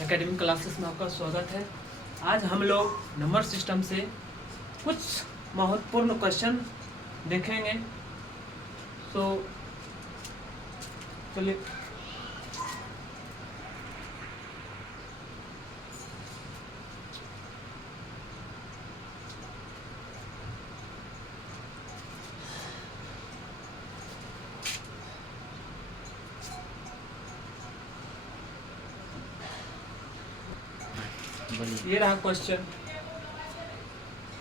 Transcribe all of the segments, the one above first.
Academic classes में आपका स्वागत है। आज हम लोग नंबर सिस्टम से कुछ महत्वपूर्ण क्वेश्चन देखेंगे। तो चलिए ये रहा क्वेश्चन।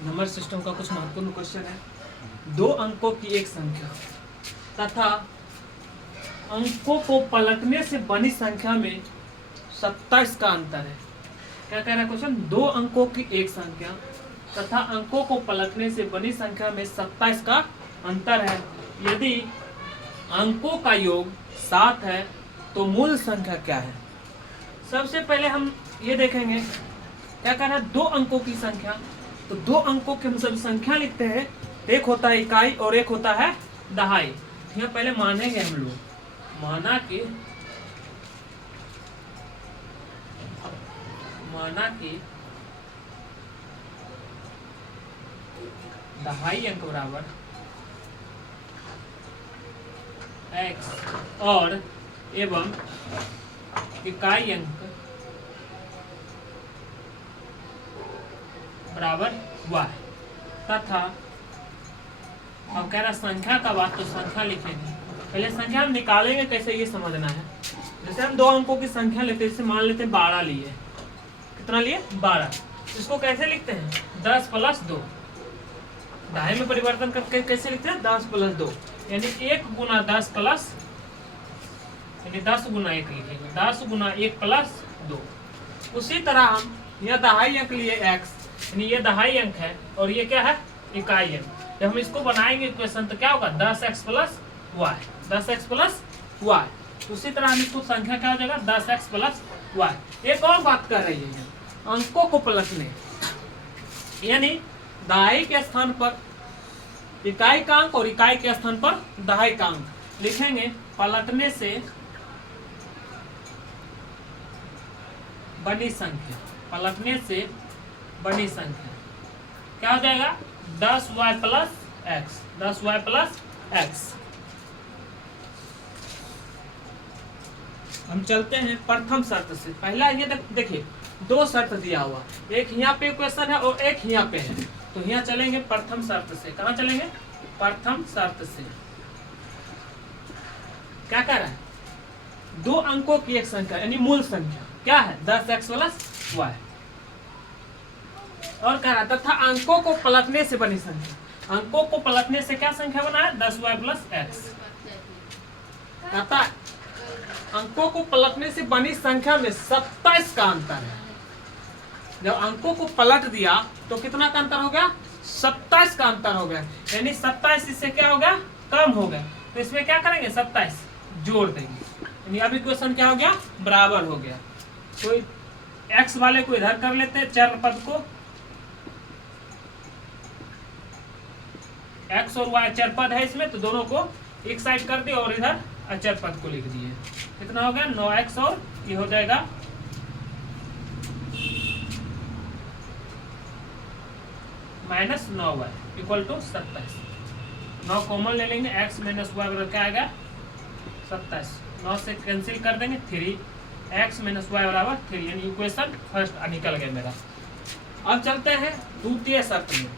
नंबर सिस्टम का कुछ महत्वपूर्ण क्वेश्चन है। 2 अंकों की एक संख्या तथा अंकों को पलटने से बनी संख्या में 27 का अंतर है। क्या कह रहा है क्वेश्चन? 2 अंकों की एक संख्या तथा अंकों को पलटने से बनी संख्या में 27 का अंतर है। यदि अंकों का योग 7 है तो मूल संख्या क्या है? सबसे पहले हम ये देखेंगे क्या कह रहा है। 2 अंकों की संख्या, तो 2 अंकों के हम सब संख्या लिखते हैं। एक होता है इकाई और एक होता है दहाई। यहाँ पहले मानेंगे हम लोग, माना कि दहाई अंक बराबर x और एवं इकाई अंक बराबर y तथा अब कह रहा संख्या का बात, तो संख्या लिखेंगे। पहले संख्या हम निकालेंगे कैसे ये समझना है। जैसे हम 2 अंकों की संख्या लेते हैं, जैसे मान लेते हैं 12 लिए। कितना लिए? 12। इसको कैसे लिखते हैं? 10 + 2। दहाई में परिवर्तन करके कैसे लिखते हैं? 10 + 2 यानी 1 × 10 प्लस, यानी 10 × 1 लिखेंगे। 10 × 1 + 2। उसी तरह हम यह दहाई अंक लिए x, यानी ये दहाई अंक है और ये क्या है? इकाई अंक। जब हम इसको बनाएंगे इक्वेशन तो क्या होगा? 10x + y, 10x + y। उसी तरह हम इसको संख्या क्या हो जाएगा? 10x + y। एक और बात कर रही है, अंकों को पलटने, यानी दहाई के स्थान पर इकाई का अंक और इकाई के स्थान पर दहाई का अंक लिखेंगे। पलटने से बनी संख्या, पलटने से बनी संख्या क्या हो जाएगा? 10y + x, 10y + x। हम चलते हैं प्रथम शर्त से। पहला ये देखिए 2 शर्त दिया हुआ, एक यहाँ पे क्वेश्चन है और एक यहाँ पे है। तो यहाँ चलेंगे प्रथम शर्त से। कहाँ चलेंगे? प्रथम शर्त से। क्या कह रहा है? 2 अंकों की एक संख्या यानी मूल संख्या क्या है? 10x + y। और कह रहा तथा अंकों को पलटने से बनी संख्या। अंकों को पलटने से क्या संख्या बना है? 10y + x। अतः अंकों को पलटने से बनी संख्या में 27 का अंतर है। जब अंकों को पलट दिया तो कितना का अंतर हो गया? 27 का अंतर हो गया। यानी 27 इससे क्या हो गया? कम हो गया। तो इसमें क्या करेंगे? 27 जोड़ देंगे, यानी अब इक्वेशन क्या हो गया? बराबर हो गया। तो x वाले को इधर कर लेते हैं, चर पद को। x और y चर पद है इसमें, तो दोनों को एक साइड कर दिए और इधर अचर पद को लिख दिए। कितना हो गया? 9x और ये हो जाएगा -9y = 27। 9 कॉमन ले लेंगे, x - y बराबर क्या आएगा? 27। 9 से कैंसिल कर देंगे, 3x - y बराबर 3, यानी इक्वेशन फर्स्ट निकल गया मेरा। अब चलते हैं द्वितीय शर्त में।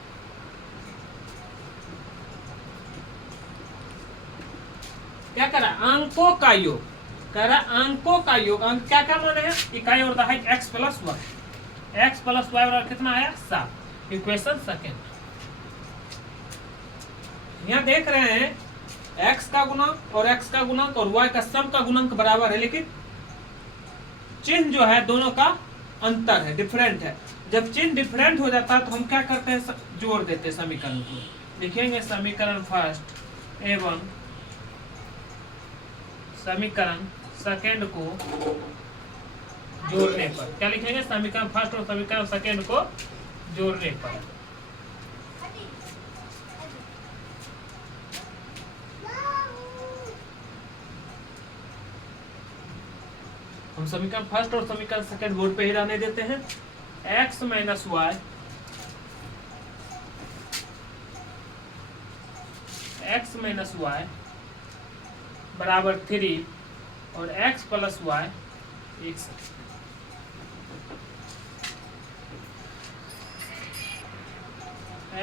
क्या कह रहा है? अंकों का योग। कह रहा है अंकों का योग। अंक क्या क्या माने हैं? इकाई और दहाई x + y। x + y बराबर कितना आया? 7। Equation second. यहाँ देख रहे हैं x का गुणक और x का गुणक और y का सम का गुणक बराबर है, लेकिन चिन्ह जो है दोनों का अंतर है, डिफरेंट है। जब चिन्ह डिफरेंट हो जाता है तो हम क्या करते हैं? जोड़ देते हैं समीकरण को। लिखेंगे समीकरण फर्स्ट एवं समीकरण सेकंड को जोड़ने पर। क्या लिखेंगे? समीकरण फर्स्ट और समीकरण सेकंड को जोड़ने पर। हम समीकरण फर्स्ट और समीकरण सेकंड बोर्ड पे ही रहने देते हैं। x माइनस वाई बराबर 3 और x प्लस वाई एक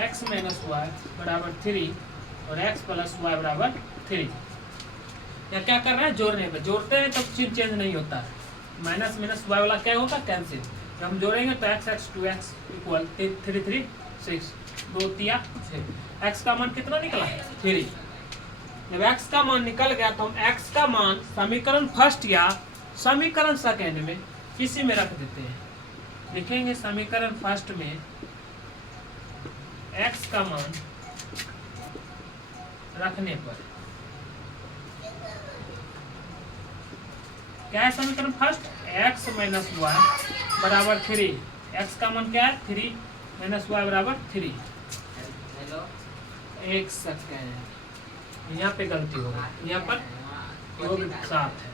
x माइनस वाई बराबर 3 और x प्लस वाई बराबर 3। या क्या कर रहे हैं, जोड़ने पे जोड़ते हैं तो चिन्ह चेंज नहीं होता है। माइनस माइनस वाई वाला क्या होगा, कैंसिल। जब हम जोड़ेंगे तो x 2x इक्वल 3 3 6 2 3 6। x का मान कितना निकला, 3। जब x का मान निकल गया तो हम x का मान समीकरण फर्स्ट या समीकरण सेकंड में किसी में रख देते हैं। लिखेंगे समीकरण फर्स्ट में x का मान रखने पर क्या है, समीकरण फर्स्ट x माइनस वाई बराबर 3। x का मान क्या है, 3 माइनस वाई बराबर 3। एक सेकेंड, यहाँ पे गलती हो गई, यहाँ पर योग 7 है।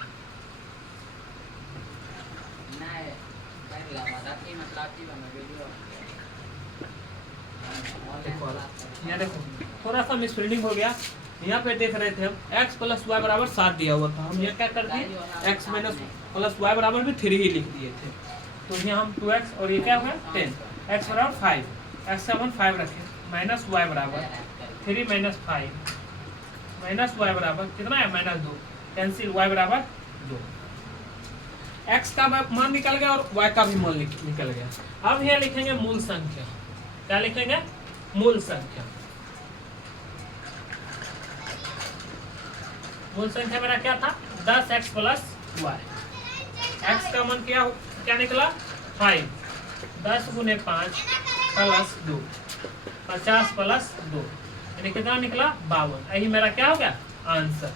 यहाँ देखो थोड़ा सा मिसप्रिंटिंग हो गया। यहाँ पे देख रहे थे हम x प्लस वाई बराबर 7 दिया हुआ था, हम यहाँ क्या कर दिए, x माइनस प्लस वाई बराबर भी 3 ही लिख दिए थे। तो यहाँ हम 2x और ये क्या हो गया 10, x बराबर 5, x का मान 5 रखें, माइनस वाई बराबर 3 माइनस 5 माइनस वाई बराबर कितना है, -2, कैंसिल y बराबर 2। x का मान निकल गया और y का भी मान निकल गया। अब यहाँ लिखेंगे मूल संख्या। क्या लिखेंगे, मूल संख्या। मूल संख्या मेरा क्या था, 10x प्लस वाई। x का मान क्या निकला, 5। 10 गुने 5 प्लस 2, 50 प्लस 2 यानी कितना निकला, 52। यही मेरा क्या हो गया आंसर।